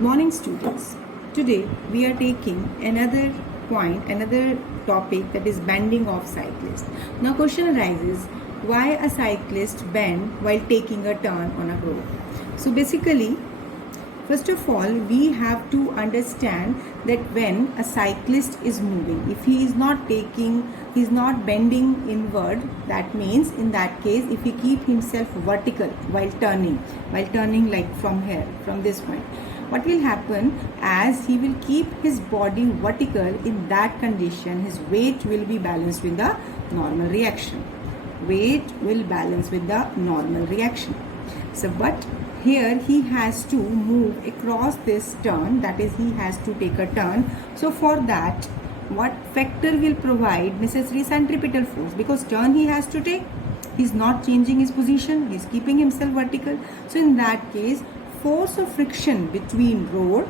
Morning students. Today we are taking another topic, that is bending of cyclist. Now question arises, why a cyclist bend while taking a turn on a road? So basically, first of all, we have to understand that when a cyclist is moving, if he is not bending inward, that means in that case, if he keep himself vertical while turning like from here, from this point, what will happen, as he will keep his body vertical, in that condition his weight will be balanced with the normal reaction. So but here he has to move across this turn, that is he has to take a turn. So for that, what factor will provide necessary centripetal force? Because turn he has to take, he's not changing his position, he's keeping himself vertical. So in that case, force of friction between road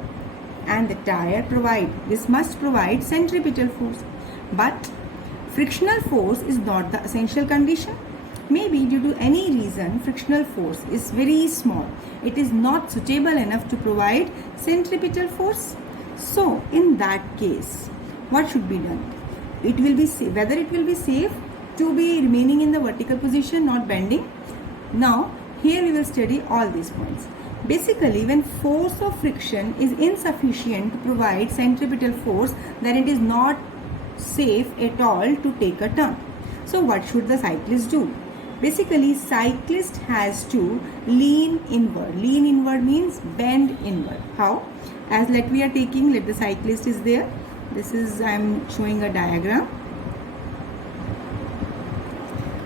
and the tire must provide centripetal force. But frictional force is not the essential condition. Maybe due to any reason, frictional force is very small. It is not suitable enough to provide centripetal force. So in that case, what should be done? Whether it will be safe to be remaining in the vertical position, not bending. Now here we will study all these points. Basically, when force of friction is insufficient to provide centripetal force, then it is not safe at all to take a turn. So what should the cyclist do? Basically, cyclist has to lean inward. Lean inward means bend inward. How? As let the cyclist is there. I am showing a diagram.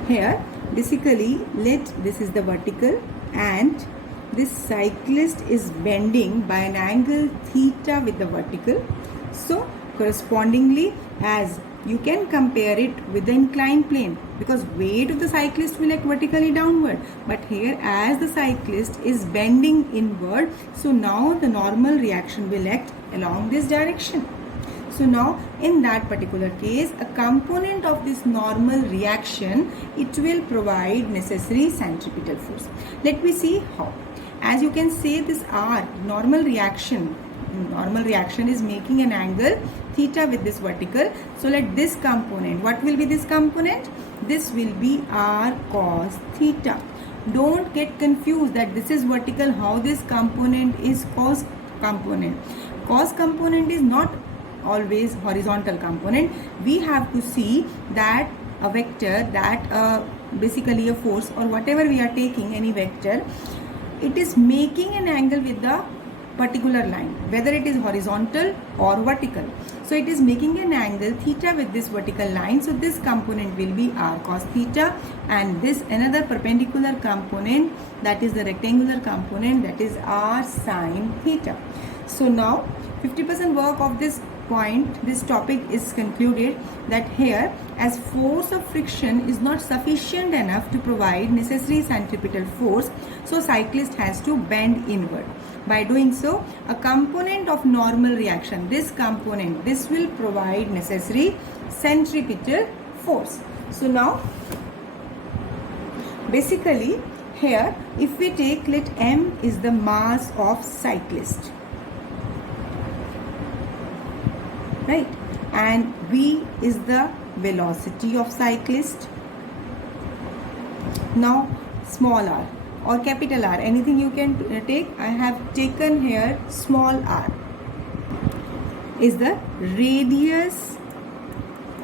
Here, basically, this is the vertical, and this cyclist is bending by an angle theta with the vertical. So correspondingly, as you can compare it with the inclined plane, because weight of the cyclist will act vertically downward, but here as the cyclist is bending inward, so now the normal reaction will act along this direction. So now in that particular case, a component of this normal reaction, it will provide necessary centripetal force. Let me see how. As you can say, this R, normal reaction is making an angle theta with this vertical. So let this component, what will be this component? This will be R cos theta. Don't get confused that this is vertical, how this component is cos component. Cos component is not always horizontal component. We have to see that a vector, that basically a force or whatever we are taking, any vector, it is making an angle with the particular line, whether it is horizontal or vertical. So it is making an angle theta with this vertical line. So this component will be R cos theta, and this another perpendicular component, that is the rectangular component, that is R sin theta. So now 50% work of this topic is concluded, that here, as force of friction is not sufficient enough to provide necessary centripetal force, so cyclist has to bend inward. By doing so, a component of normal reaction, this will provide necessary centripetal force. So now basically here, if we take, let m is the mass of cyclist, right, and v is the velocity of cyclist. Now small r or capital R, anything you can take. I have taken here small r is the radius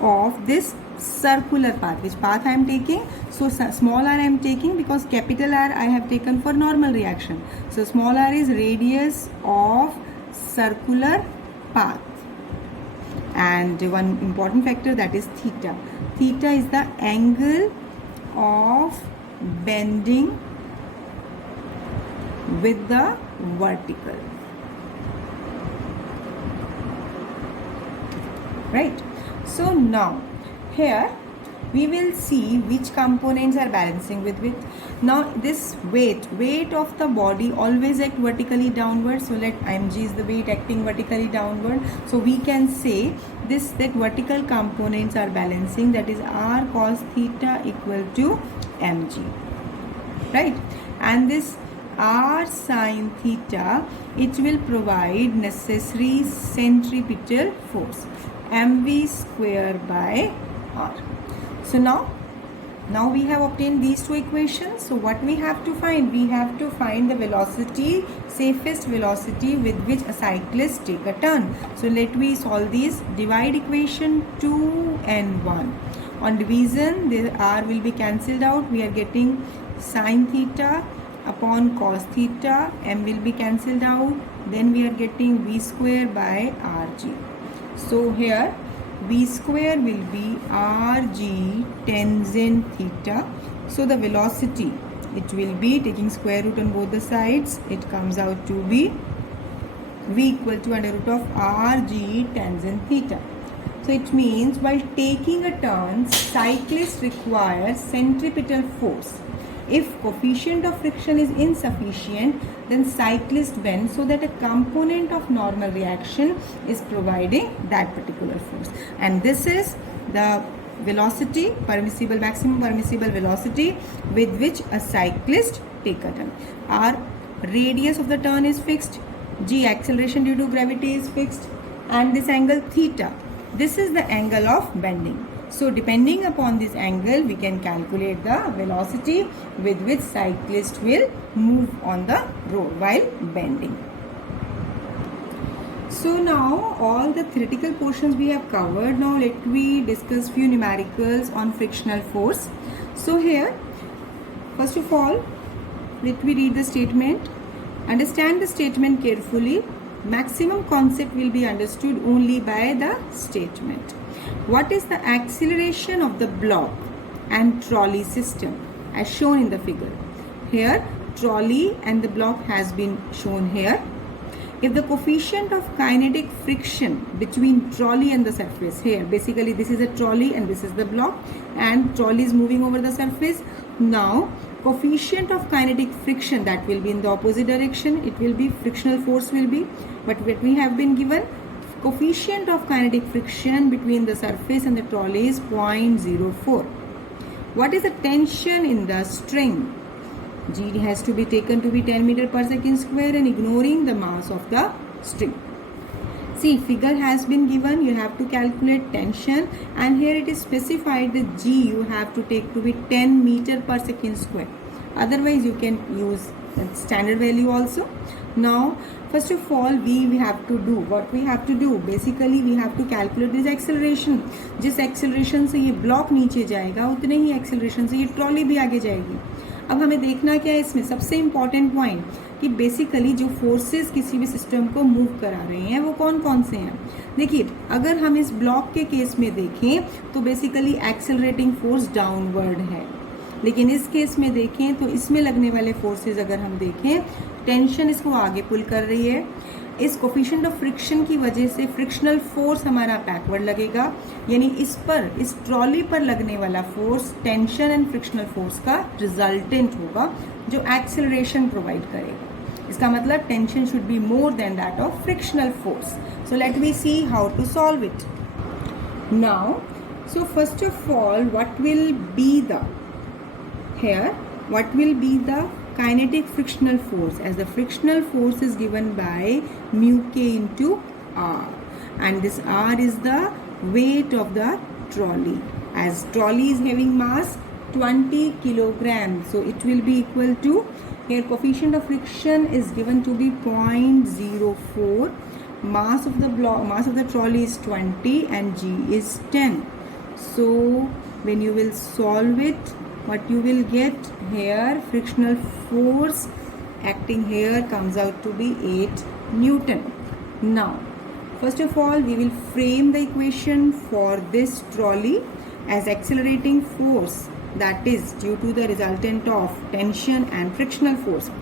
of this circular path. Which path I am taking? So small r I am taking because capital R I have taken for normal reaction. So small r is radius of circular path. And one important factor, that is theta. Theta is the angle of bending with the vertical. Right? So now here we will see which components are balancing with which. Now this weight of the body always act vertically downward. So let mg is the weight acting vertically downward. So we can say that vertical components are balancing, that is R cos theta equal to mg. Right? And this r sin theta, it will provide necessary centripetal force mv square by r. So now we have obtained these two equations. So what we have to find? We have to find the velocity, safest velocity with which a cyclist take a turn. So let me solve these. Divide equation 2 and 1. On division, the r will be cancelled out. We are getting sin theta upon cos theta. M will be cancelled out. Then we are getting v square by rg. So here v square will be rg tangent theta. So the velocity, it will be, taking square root on both the sides, it comes out to be v equal to under root of rg tangent theta. So it means while taking a turn, cyclist requires centripetal force. If coefficient of friction is insufficient, then cyclist bends so that a component of normal reaction is providing that particular force. And this is the velocity, permissible, maximum permissible velocity with which a cyclist take a turn. R, radius of the turn is fixed. G, acceleration due to gravity is fixed. And this angle theta, this is the angle of bending. So depending upon this angle, we can calculate the velocity with which cyclist will move on the road while bending. So now all the theoretical portions we have covered. Now let me discuss few numericals on frictional force. So here, first of all, let me read the statement. Understand the statement carefully. Maximum concept will be understood only by the statement. What is the acceleration of the block and trolley system as shown in the figure? Here, trolley and the block has been shown here. If the coefficient of kinetic friction between trolley and the surface, here basically this is a trolley and this is the block, and trolley is moving over the surface. Now coefficient of kinetic friction, that will be in the opposite direction, it will be frictional force will be, but what we have been given, coefficient of kinetic friction between the surface and the trolley is 0.04. What is the tension in the string? G has to be taken to be 10 meter per second square and ignoring the mass of the string. See, figure has been given, you have to calculate tension, and here it is specified that G you have to take to be 10 meter per second square. Otherwise you can use standard value also. Now first of all we have to do what we have to do, basically we have to calculate this acceleration. जिस acceleration से ये block नीचे जाएगा उतने ही acceleration से ये trolley भी आगे जाएगी. अब हमें देखना क्या है इसमें, सबसे इम्पॉर्टेंट पॉइंट कि बेसिकली जो फोर्सेस किसी भी सिस्टम को मूव करा रहे हैं वो कौन कौन से हैं. देखिए, अगर हम इस ब्लॉक के केस में देखें तो बेसिकली एक्सेलरेटिंग फोर्स डाउनवर्ड है, लेकिन इस केस में देखें तो इसमें लगने वाले फोर्सेस अगर हम देखें, टेंशन इसको आगे पुल कर रही है. इस कोफिशिएंट ऑफ फ्रिक्शन की वजह से फ्रिक्शनल फोर्स हमारा बैकवर्ड लगेगा, यानी इस ट्रॉली पर लगने वाला force tension and frictional force का रिजल्टेंट होगा जो एक्सेलरेशन प्रोवाइड करेगा. इसका मतलब tension should be more than that of frictional force. So let we see how to solve it now. So first of all what will be the here what will be the kinetic frictional force, as the frictional force is given by mu k into r, and this r is the weight of the trolley, as trolley is having mass 20 kilograms, so it will be equal to, here coefficient of friction is given to be 0.04, mass of the block, mass of the trolley is 20 and g is 10. So when you will solve it, what you will get here, frictional force acting here comes out to be 8 Newton. Now first of all we will frame the equation for this trolley as accelerating force, that is due to the resultant of tension and frictional force.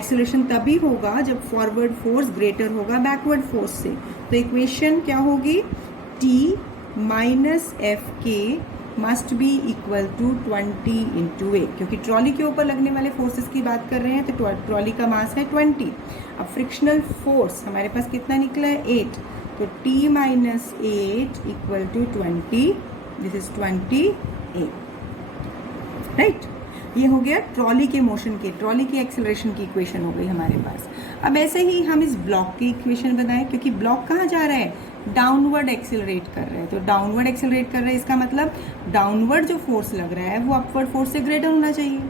Acceleration तभी होगा जब forward force greater होगा backward force से. तो इक्वेशन क्या होगी, T minus Fk must be equal to 20 into A, क्योंकि trolley के ऊपर लगने वाले फोर्सेस की बात कर रहे हैं तो ट्रॉली का मास है 20. अब फ्रिक्शनल फोर्स हमारे पास कितना निकला है 8, तो T minus 8 equal to 20, this is 20 a, right. ये हो गया ट्रॉली के मोशन के, ट्रॉली की एक्सेलरेशन की इक्वेशन हो गई हमारे पास। अब ऐसे ही हम इस ब्लॉक की इक्वेशन बनाएं, क्योंकि ब्लॉक कहाँ जा रहा है, डाउनवर्ड एक्सेलरेट कर रहा है। तो डाउनवर्ड एक्सेलरेट कर रहा है, इसका मतलब डाउनवर्ड जो फोर्स लग रहा है वो अपवर्ड फोर्स से ग्रेटर होना चाहिए।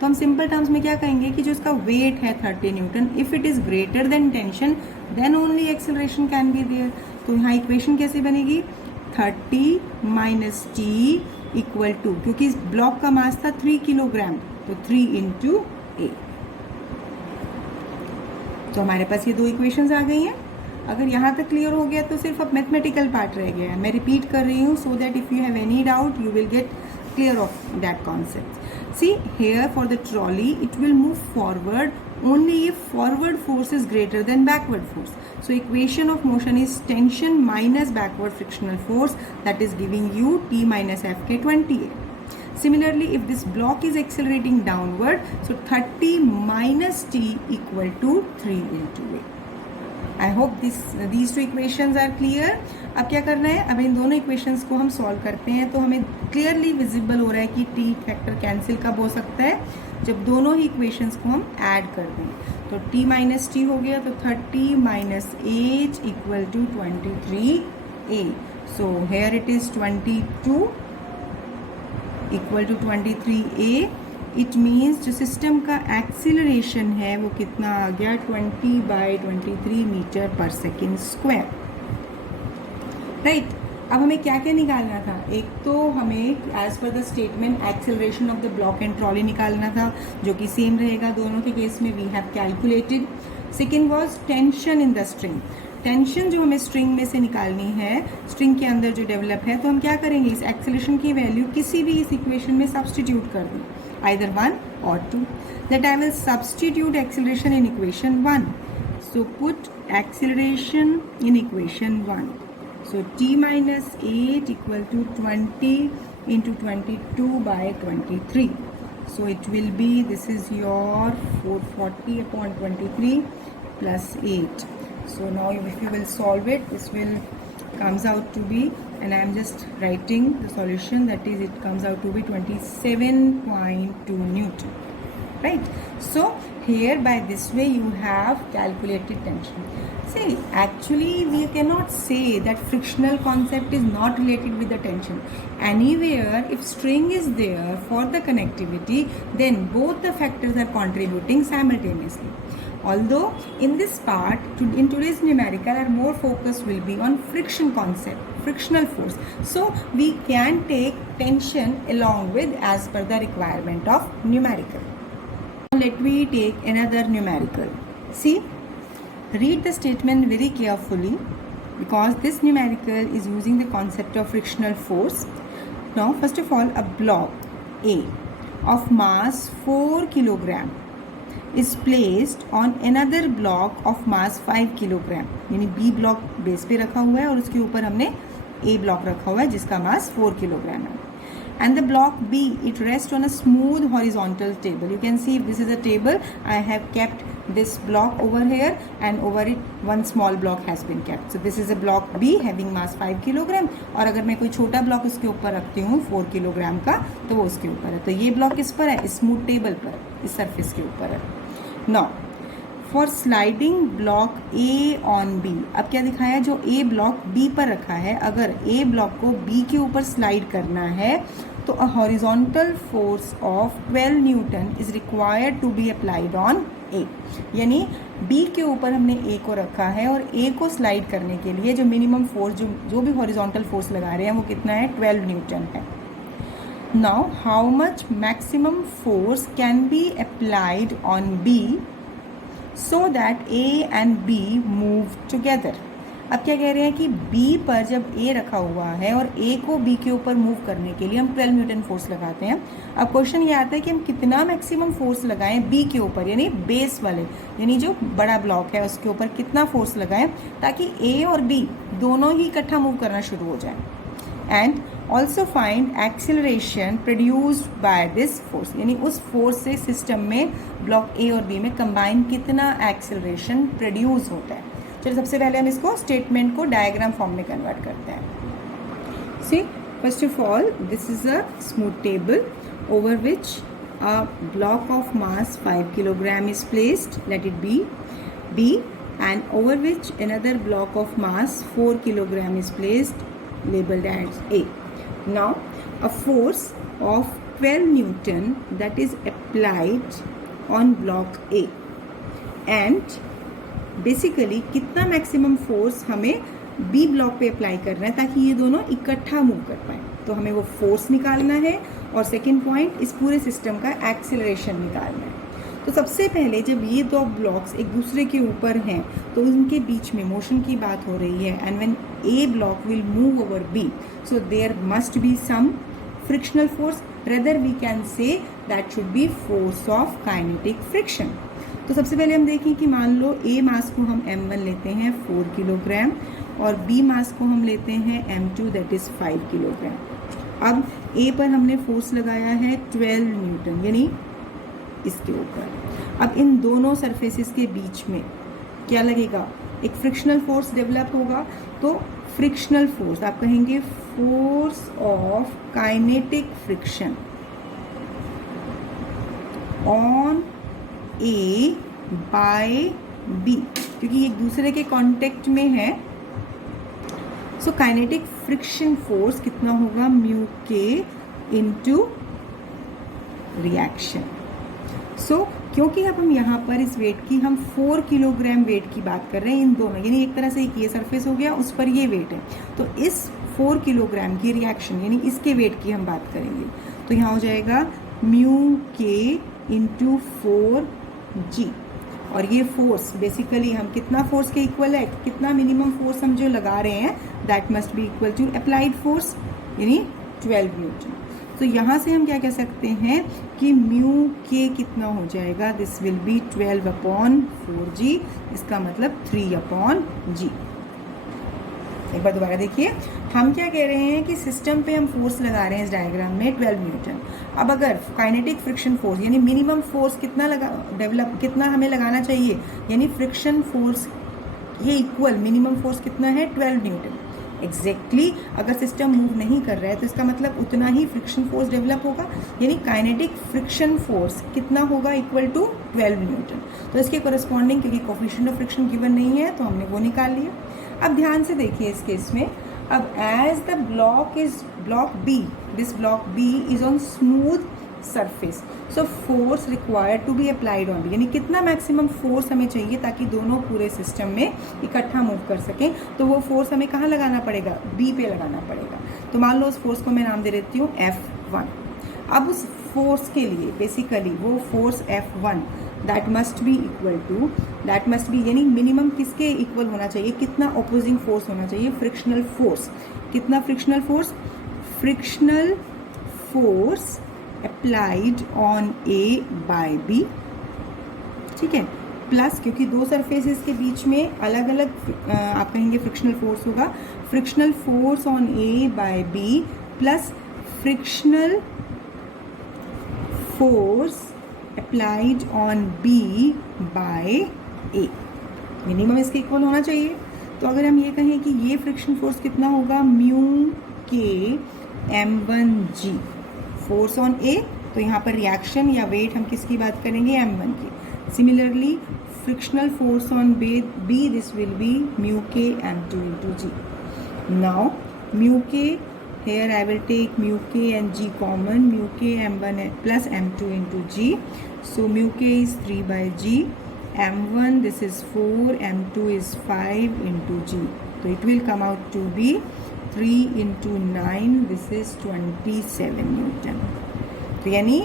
तो हम सिंपल टर्म्स में क्या कहेंगे कि जो इसका वेट है 30 newton, if it is greater than tension then only acceleration can be there. तो यहाँ इक्वेशन कैसे बनेगी, 30 माइनस टी इक्वल टू, क्योंकि इस ब्लॉक का मास था 3 किलोग्राम, तो 3 इंटू ए। तो हमारे पास ये दो इक्वेशंस आ गई हैं। अगर यहाँ तक क्लियर हो गया तो सिर्फ अब मैथमेटिकल पार्ट रह गया है। मैं रिपीट कर रही हूँ so that if you have any doubt you will get clear of that concept. See here for the trolley it will move forward only if forward force is greater than backward force. So equation of motion is tension minus backward frictional force, that is giving you T minus Fk 20A. Similarly if this block is accelerating downward, so 30 minus T equal to 3 into A. I hope these two equations are clear. अब क्या करना है, अब इन दोनों इक्वेशंस को हम सॉल्व करते हैं तो हमें क्लियरली विजिबल हो रहा है कि टी फैक्टर कैंसिल कब हो सकता है, जब दोनों ही इक्वेशंस को हम ऐड कर दें। तो टी माइनस टी हो गया, तो 30 minus 8 equal to 23 a. So here it is 22 equal to 23 a. It means जो सिस्टम का एक्सीलरेशन है वो कितना आ गया, 20/23 मीटर पर सेकेंड स्क्वायर। राइट, अब हमें क्या क्या निकालना था, एक तो हमें एज पर the statement acceleration of the block and trolley निकालना था, जो कि सेम रहेगा दोनों के केस में, we have calculated. Second was tension in the string, tension जो हमें स्ट्रिंग में से निकालनी है, स्ट्रिंग के अंदर जो डेवलप है, तो हम क्या करेंगे, इस एक्सेलरेशन की वैल्यू किसी भी इस इक्वेशन में सब्सटीट्यूट कर दें, either 1 or 2. That I will substitute acceleration in equation 1. So put acceleration in equation 1. So t minus 8 equal to 20 into 22/23. So it will be, this is your 440/23 plus 8. So now if you will solve it, this will comes out to be, and I am just writing the solution, that is it comes out to be 27.2 Newton, right? So here by this way you have calculated tension. See, actually we cannot say that frictional concept is not related with the tension. Anywhere if string is there for the connectivity, then both the factors are contributing simultaneously. Although in this part, in today's numerical, our more focus will be on friction concept, frictional force. So we can take tension along with as per the requirement of numerical. Let me take another numerical. See, read the statement very carefully because this numerical is using the concept of frictional force. Now first of all, a block A of mass 4 kilogram is placed on another block of mass 5 किलोग्राम, यानी B block base पे रखा हुआ है और उसके ऊपर हमने A block रखा हुआ है जिसका मास 4 किलोग्राम है. And the block B, it rests on a smooth horizontal table. You can see if this is a table, I have kept this block over here and over it one small block has been kept. So this is a block B having mass 5 किलोग्राम, और अगर मैं कोई छोटा ब्लॉक उसके ऊपर रखती हूँ 4 किलोग्राम का, तो वो उसके ऊपर है. तो ये ब्लॉक किस पर है, स्मूथ टेबल पर, इस सरफेस के ऊपर है. Now for sliding block A on B, अब क्या दिखाया, जो ए ब्लॉक बी पर रखा है, अगर ए ब्लॉक को बी के ऊपर स्लाइड करना है तो a horizontal force of 12 newton is required to be applied on A. यानी बी के ऊपर हमने ए को रखा है और ए को स्लाइड करने के लिए जो मिनिमम फोर्स, जो भी हॉरिजॉन्टल फोर्स लगा रहे हैं वो कितना है, 12 न्यूटन है. Now how much maximum force can be applied on B so that A and B move together. अब क्या कह रहे हैं कि B पर जब A रखा हुआ है और A को B के ऊपर मूव करने के लिए हम 12 न्यूटन फोर्स लगाते हैं. अब क्वेश्चन ये आता है कि हम कितना मैक्सिमम फोर्स लगाएं B के ऊपर, यानी बेस वाले, यानी जो बड़ा ब्लॉक है उसके ऊपर कितना फोर्स लगाएं ताकि A और B दोनों ही इकट्ठा मूव करना शुरू हो जाए. And also find acceleration produced by this force, यानी उस फोर्स से सिस्टम में ब्लॉक ए और बी में कंबाइन कितना एक्सेलरेशन प्रोड्यूस होता है. चलो सबसे पहले हम इसको स्टेटमेंट को डायग्राम फॉर्म में कन्वर्ट करते हैं. See first of all this is a smooth table over which a block of mass 5 kilogram is placed, let it be B, and over which another block of mass 4 kilogram is placed, labeled as A. Now a force of 12 Newton that is applied on block A, and basically कितना maximum force हमें B block पे अप्लाई करना है ताकि ये दोनों इकट्ठा मूव कर पाए. तो हमें वो फोर्स निकालना है और सेकेंड पॉइंट इस पूरे सिस्टम का एक्सेलरेशन निकालना है. तो सबसे पहले जब ये दो ब्लॉक्स एक दूसरे के ऊपर हैं तो उनके बीच में मोशन की बात हो रही है. And when A block will move over B, so there must be some frictional force, rather we can say that should be force of kinetic friction. तो सबसे पहले हम देखें कि मान लो ए मास को हम m1 लेते हैं 4 किलोग्राम और b मास को हम लेते हैं m2 दैट इज़ 5 किलोग्राम. अब a पर हमने फोर्स लगाया है 12 न्यूटन यानी इसके ऊपर. अब इन दोनों सरफेसेस के बीच में क्या लगेगा, एक फ्रिक्शनल फोर्स डेवलप होगा. तो फ्रिक्शनल फोर्स आप कहेंगे force of kinetic friction on A by B, क्योंकि ये एक दूसरे के कांटेक्ट में है. सो काइनेटिक फ्रिक्शन फोर्स कितना होगा, म्यू के इनटू रिएक्शन. सो क्योंकि अब हम यहाँ पर इस वेट की हम 4 किलोग्राम वेट की बात कर रहे हैं इन दोनों, यानी एक तरह से एक ये सरफेस हो गया, उस पर ये वेट है. तो इस 4 किलोग्राम की रिएक्शन यानी इसके वेट की हम बात करेंगे. तो यहाँ हो जाएगा म्यू के इंटू 4g. और ये फोर्स बेसिकली हम कितना फोर्स के इक्वल है, कितना मिनिमम फोर्स हम जो लगा रहे हैं that must be equal to applied force यानी 12 न्यूटन. तो यहाँ से हम क्या कह सकते हैं कि म्यू के कितना हो जाएगा, दिस विल बी 12/4g, इसका मतलब 3/g. एक बार दोबारा देखिए, हम क्या कह रहे हैं कि सिस्टम पे हम फोर्स लगा रहे हैं इस डायग्राम में 12 न्यूटन. अब अगर काइनेटिक फ्रिक्शन फोर्स यानी मिनिमम फोर्स कितना हमें लगाना चाहिए, यानी फ्रिक्शन फोर्स ये इक्वल मिनिमम फोर्स कितना है 12 न्यूटन. एग्जैक्टली अगर सिस्टम मूव नहीं कर रहा है तो इसका मतलब उतना ही फ्रिक्शन फोर्स डेवलप होगा, यानी काइनेटिक फ्रिक्शन फोर्स कितना होगा, इक्वल टू 12 न्यूटन. तो इसके कोरस्पॉन्डिंग क्योंकि कोफिशिएंट ऑफ फ्रिक्शन गिवन नहीं है तो हमने वो निकाल लिया. अब ध्यान से देखिए इस केस में, अब as the block B, this block B is on smooth surface, so force required to be applied on B, यानी कितना मैक्सिमम फोर्स हमें चाहिए ताकि दोनों पूरे सिस्टम में इकट्ठा मूव कर सकें. तो वो फोर्स हमें कहाँ लगाना पड़ेगा, बी पे लगाना पड़ेगा. तो मान लो उस फोर्स को मैं नाम दे देती हूँ F1. अब उस फोर्स के लिए बेसिकली वो force F1 that must be equal to, that must be यानी मिनिमम किसके इक्वल होना चाहिए, कितना अपोजिंग फोर्स होना चाहिए, फ्रिक्शनल फोर्स. कितना frictional force, frictional force applied on A by B. ठीक है, प्लस क्योंकि दो सरफेसेस के बीच में अलग अलग आप कहेंगे फ्रिक्शनल फोर्स होगा, frictional force on A by B plus frictional force applied on B by A. Minimum इसके इक्वल होना चाहिए. तो अगर हम ये कहें कि ये फ्रिक्शन फोर्स कितना होगा, म्यू के m1g फोर्स ऑन ए, तो यहाँ पर रिएक्शन या वेट हम किसकी बात करेंगे, m1 की. Similarly frictional force on B, this will be mu k m2 into g. Now mu k, here I will take mu k and g common, mu k m1 plus m2 into g. So mu k is 3/g, m1 this is 4, m2 is 5 into g. So it will come out to be 3 into 9, this is 27 Newton. तो यानी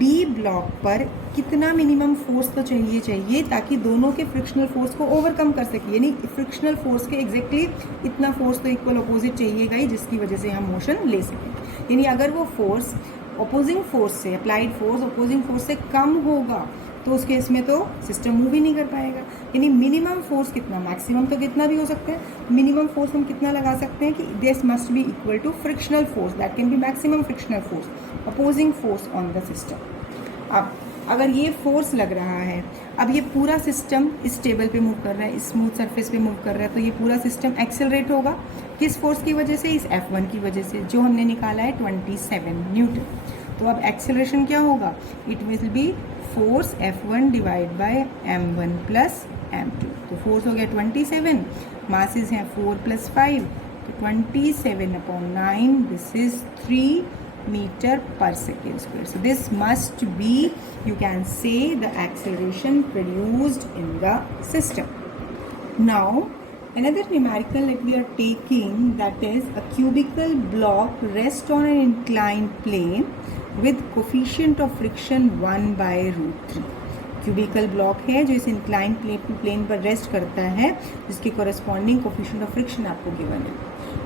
B block पर कितना minimum force तो चाहिए ताकि दोनों के frictional force को ओवरकम कर सके, यानी फ्रिक्शनल फोर्स के एग्जैक्टली इतना फोर्स तो इक्वल अपोजिट चाहिएगा ही जिसकी वजह से हम मोशन ले सकें. यानी अगर वो फोर्स अपोजिंग फोर्स से, अप्लाइड फोर्स अपोजिंग फोर्स से कम होगा तो उस केस में तो सिस्टम मूव ही नहीं कर पाएगा. यानी मिनिमम फोर्स कितना, मैक्सिमम तो कितना भी हो सकता है, मिनिमम फोर्स हम कितना लगा सकते हैं कि this must be equal to frictional force that can be maximum frictional force opposing force on the system. अब अगर ये फोर्स लग रहा है, अब ये पूरा सिस्टम इस टेबल पे मूव कर रहा है, इस स्मूथ सरफेस पे मूव कर रहा है, तो ये पूरा सिस्टम एक्सेलरेट होगा किस फोर्स की वजह से, इस F1 की वजह से जो हमने निकाला है 27 न्यूटन. तो अब एक्सेलरेशन क्या होगा, it will be force F1 divide by m1 plus m2। तो फोर्स हो गया 27, मासेस हैं 4 + 5, तो 27/9, this is 3 meter per second square. So this must be, you can say, the acceleration produced in the system. Now another numerical that we are taking, that is a cubical block rests on an inclined plane with coefficient of friction 1/√3। Cubical block है जो इस incline plane पर रेस्ट करता है, जिसकी corresponding coefficient of friction आपको given है।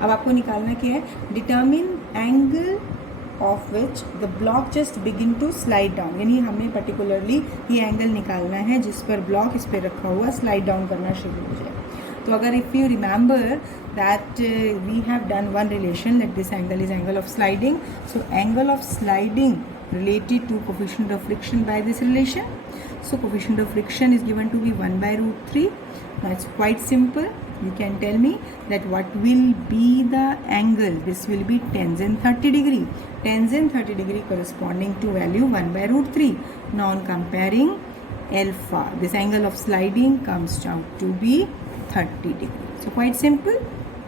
अब आपको निकालना क्या है, determine angle of which the block just begin to slide down, यानी हमें पर्टिकुलरली ये एंगल निकालना है जिस पर ब्लॉक इस पर रखा हुआ स्लाइड डाउन करना शुरू हो जाए। तो अगर if you remember that we have done one relation that this angle is angle of sliding, so angle of sliding related to coefficient of friction by this relation. So coefficient of friction is given to be 1/√3. Now it's quite simple. You can tell me that what will be the angle. This will be tangent 30 degree. Tangent 30 degree corresponding to value 1/√3. Now on comparing alpha, this angle of sliding comes out to be 30 degree. So quite simple.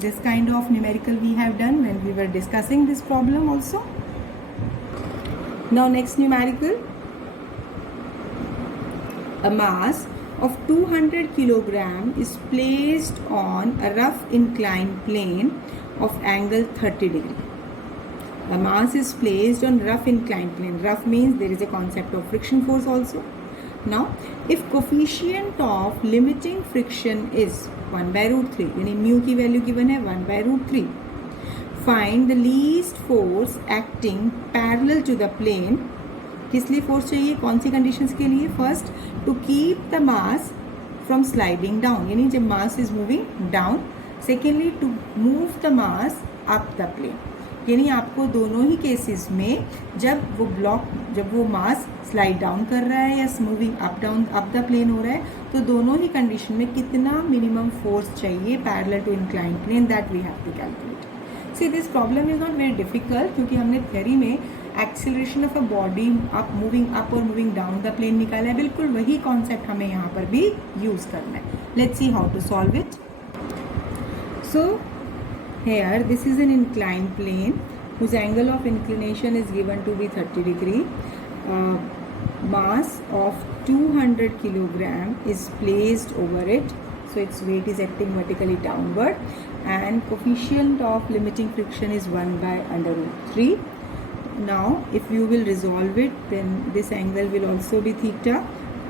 This kind of numerical we have done when we were discussing this problem also. Now next numerical, a mass of 200 kilogram is placed on a rough inclined plane of angle 30 degree. A mass is placed on rough inclined plane. Rough means there is a concept of friction force also. Now if coefficient of limiting friction is 1/√3, यानी mu की value given है 1/√3, find the least force acting parallel to the plane. किस लिए फोर्स चाहिए, कौन सी conditions के लिए, first to keep the mass from sliding down, यानी जब mass is moving down, secondly to move the mass up the plane, यानी आपको दोनों ही केसेस में जब वो मास स्लाइड डाउन कर रहा है या मूविंग अप द प्लेन हो रहा है, तो दोनों ही कंडीशन में कितना मिनिमम फोर्स चाहिए parallel to inclined plane, that we have to calculate. See this problem is not very difficult, क्योंकि हमने थ्योरी में acceleration of a body up moving up और मूविंग डाउन द प्लेन निकाला है, बिल्कुल वही कॉन्सेप्ट हमें यहाँ पर भी यूज करना है। Let's see how to solve it. So here this is an inclined plane whose angle of inclination is given to be 30 degree. Mass of 200 kilogram is placed over it, so its weight is acting vertically downward, and coefficient of limiting friction is 1/√3. Now if you will resolve it, then this angle will also be theta.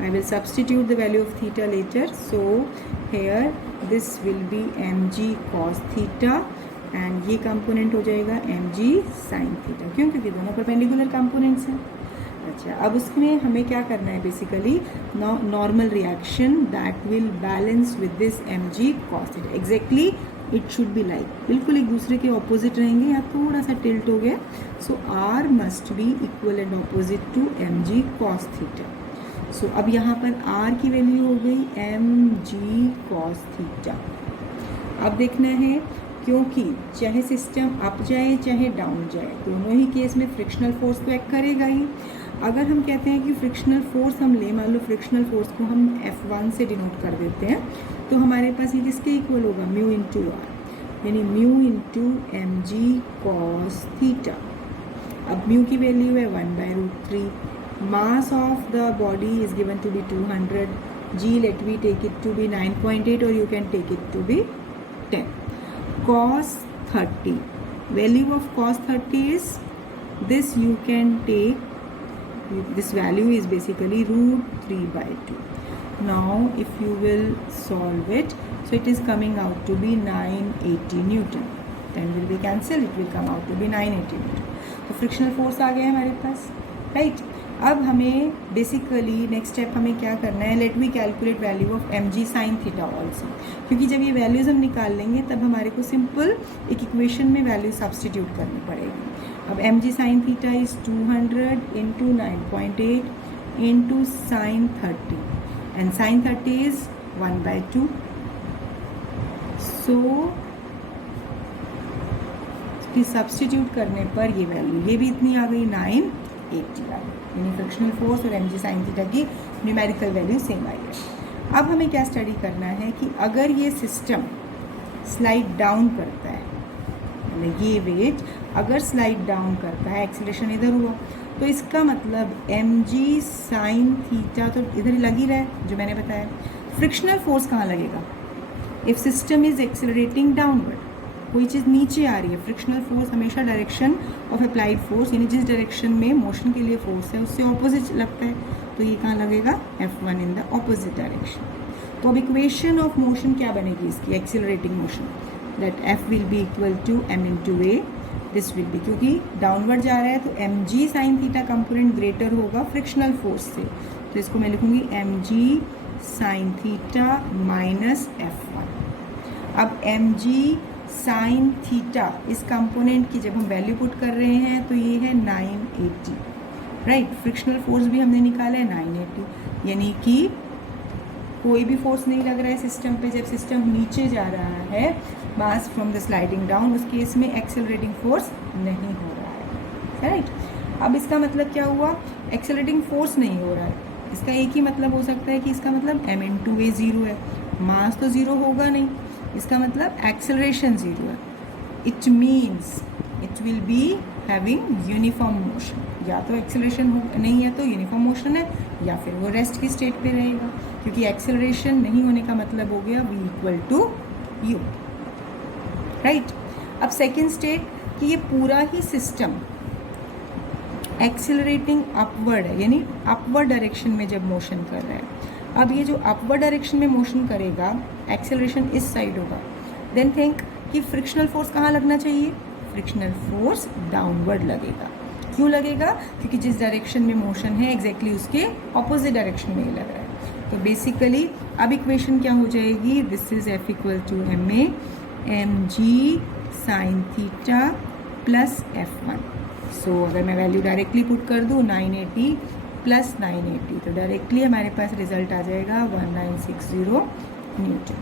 I will substitute the value of theta later. So here this will be mg cos theta and ये कंपोनेंट हो जाएगा mg sin theta, क्यों, क्योंकि दोनों perpendicular components हैं। अच्छा, अब उसमें हमें क्या करना है, basically normal reaction that will balance with this mg cos theta. Exactly it should be like, बिल्कुल एक दूसरे के ऑपोजिट रहेंगे, या थोड़ा सा टिल्ट हो गया, so r must be equal and opposite to mg cos theta. So अब यहाँ पर r की वैल्यू हो गई mg cos थीटा। अब देखना है, क्योंकि चाहे सिस्टम अप जाए चाहे डाउन जाए, दोनों ही केस में फ्रिक्शनल फोर्स तो एक्ट करेगा ही। अगर हम कहते हैं कि फ्रिक्शनल फोर्स हम ले, मान लो फ्रिक्शनल फोर्स को हम F1 से डिनोट कर देते हैं, तो हमारे पास ये किसके इक्वल होगा, म्यू इंटू आर, यानी mu into mg cos theta. अब म्यू की वैल्यू है 1/√3, mass of the body is given to be 200, g let we take it to be 9.8 और you can take it to be 10. Cos 30, value of cos 30 is this, you can take, this value is basically √3/2. Now if you will solve it, so it is coming out to be 980 Newton. 10 will be cancelled, it will come out to be 980 Newton. तो frictional force आ गया है हमारे पास, राइट। अब हमें basically next step हमें क्या करना है, let we calculate value of mg sin theta also, क्योंकि जब ये वैल्यूज हम निकाल लेंगे तब हमारे को सिंपल एक इक्वेशन में वैल्यू सब्सटीट्यूट करनी पड़ेगी। अब mg sin थीटा इज 200 इंटू 9.8 इंटू sin 30, एंड sin 30 इज 1/2, सो सब्सटीट्यूट करने पर ये वैल्यू, ये भी इतनी आ गई 9 980 आई, यानी फ्रिक्शनल फोर्स और mg sin थीटा की न्यूमेरिकल वैल्यू सेम आई है। अब हमें क्या स्टडी करना है कि अगर ये सिस्टम स्लाइड डाउन करता है, ये वेट अगर स्लाइड डाउन करता है, एक्सीलरेशन इधर हुआ, तो इसका मतलब mg sin थीटा तो इधर लग ही रहा है जो मैंने बताया। फ्रिक्शनल फोर्स कहाँ लगेगा? If system is accelerating downward, कोई चीज़ नीचे आ रही है, फ्रिक्शनल फोर्स हमेशा डायरेक्शन ऑफ अप्लाइड फोर्स, यानी जिस डायरेक्शन में मोशन के लिए फोर्स है उससे ऑपोजिट लगता है, तो ये कहाँ लगेगा? F1 in the opposite direction. तो अब इक्वेशन ऑफ मोशन क्या बनेगी इसकी? Accelerating motion, that F will be equal to m into a, this will be, क्योंकि डाउनवर्ड जा रहा है तो mg sin theta component greater होगा फ्रिक्शनल फोर्स से, तो इसको मैं लिखूंगी mg sin theta minus F1। अब mg sin थीटा इस कंपोनेंट की जब हम वैल्यू पुट कर रहे हैं तो ये है 980, राइट। फ्रिक्शनल फोर्स भी हमने निकाला है 980, यानी कि कोई भी फोर्स नहीं लग रहा है सिस्टम पे जब सिस्टम नीचे जा रहा है, mass from the sliding down, उस केस में एक्सेलरेटिंग फोर्स नहीं हो रहा है, राइट। अब इसका मतलब क्या हुआ? एक्सेलरेटिंग फोर्स नहीं हो रहा है, इसका एक ही मतलब हो सकता है कि इसका मतलब m इंटू ए ज़ीरो है, मास तो ज़ीरो होगा नहीं, इसका मतलब एक्सेलरेशन ज़ीरो है। It means it will be having uniform motion, या तो एक्सेलरेशन नहीं है तो यूनिफॉर्म मोशन है, या फिर वो रेस्ट की स्टेट पे रहेगा, क्योंकि एक्सेलरेशन नहीं होने का मतलब हो गया v equal to u, right. अब सेकेंड स्टेट कि ये पूरा ही सिस्टम एक्सेलरेटिंग अपवर्ड है, यानी अपवर्ड डायरेक्शन में जब मोशन कर रहा है। अब ये जो अपवर्ड डायरेक्शन में मोशन करेगा, एक्सेलरेशन इस साइड होगा, देन थिंक कि फ्रिक्शनल फोर्स कहाँ लगना चाहिए? फ्रिक्शनल फोर्स डाउनवर्ड लगेगा। क्यों लगेगा? क्योंकि जिस डायरेक्शन में मोशन है एग्जैक्टली उसके ऑपोजिट डायरेक्शन में ये लग रहा है। तो बेसिकली अब इक्वेशन क्या हो जाएगी? This is F equal to m a mg sin theta plus F1। So अगर मैं वैल्यू डायरेक्टली पुट कर दूँ 980 प्लस 980, तो डायरेक्टली हमारे पास रिजल्ट आ जाएगा 1960 न्यूटन।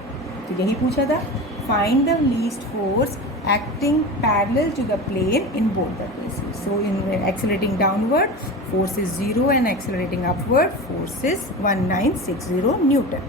तो यही पूछा था, find the least force acting parallel to the plane in both the cases. So in accelerating downward, force is 0, and accelerating upward, force is 1960 Newton.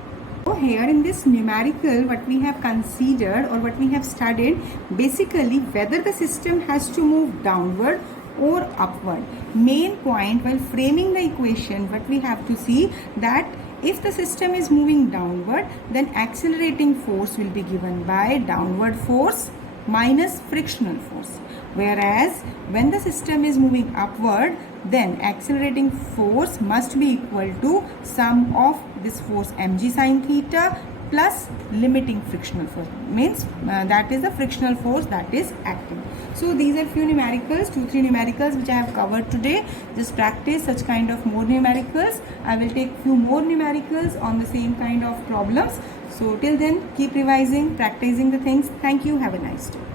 So here in this numerical, what we have considered or what we have studied, basically whether the system has to move downward or upward. Main point while framing the equation, what we have to see that if the system is moving downward, then accelerating force will be given by downward force minus frictional force, whereas when the system is moving upward, then accelerating force must be equal to sum of this force mg sin theta plus limiting frictional force, means that is the frictional force that is acting. So these are few numericals, 2-3 numericals which I have covered today. Just practice such kind of more numericals. I will take few more numericals on the same kind of problems. So till then, keep revising, practicing the things. Thank you. Have a nice day.